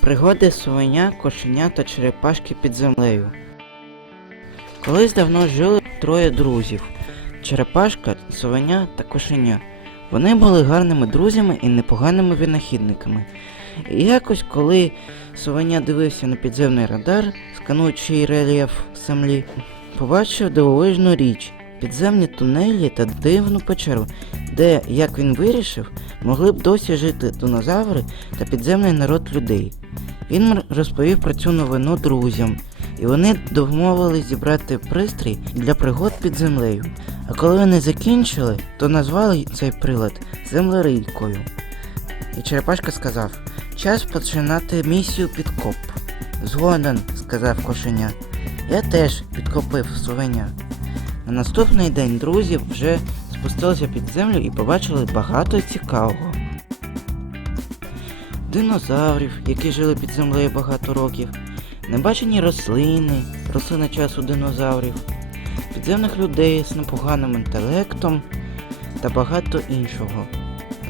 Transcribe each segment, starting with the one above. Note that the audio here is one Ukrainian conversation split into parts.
Пригоди совеня, кошеня та черепашки під землею. Колись давно жили троє друзів черепашка, совеня та кошеня. Вони були гарними друзями і непоганими винахідниками. І якось, коли совеня дивився на підземний радар, скануючи рельєф землі, побачив дивовижну річ підземні тунелі та дивну печеру, де, як він вирішив, могли б досі жити динозаври та підземний народ людей. Він розповів про цю новину друзям, і вони домовились зібрати пристрій для пригод під землею. А коли вони закінчили, то назвали цей прилад землерийкою. І Черепашка сказав: час починати місію підкоп. Згоден, сказав кошеня. Я теж підкопив совеня. На наступний день друзі вже спустилися під землю і побачили багато цікавого. Динозаврів, які жили під землею багато років, небачені рослини, рослини часу динозаврів, підземних людей з непоганим інтелектом та багато іншого.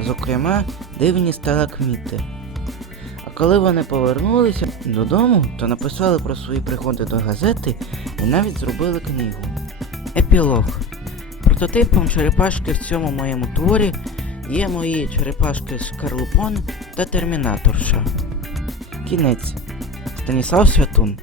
Зокрема, дивні сталакміти. А коли вони повернулися додому, то написали про свої пригоди до газети і навіть зробили книгу. Епілог. Прототипом черепашки в цьому моєму творі є мої черепашки Шкарлупон та Термінаторша. Кінець. Станіслав Святун.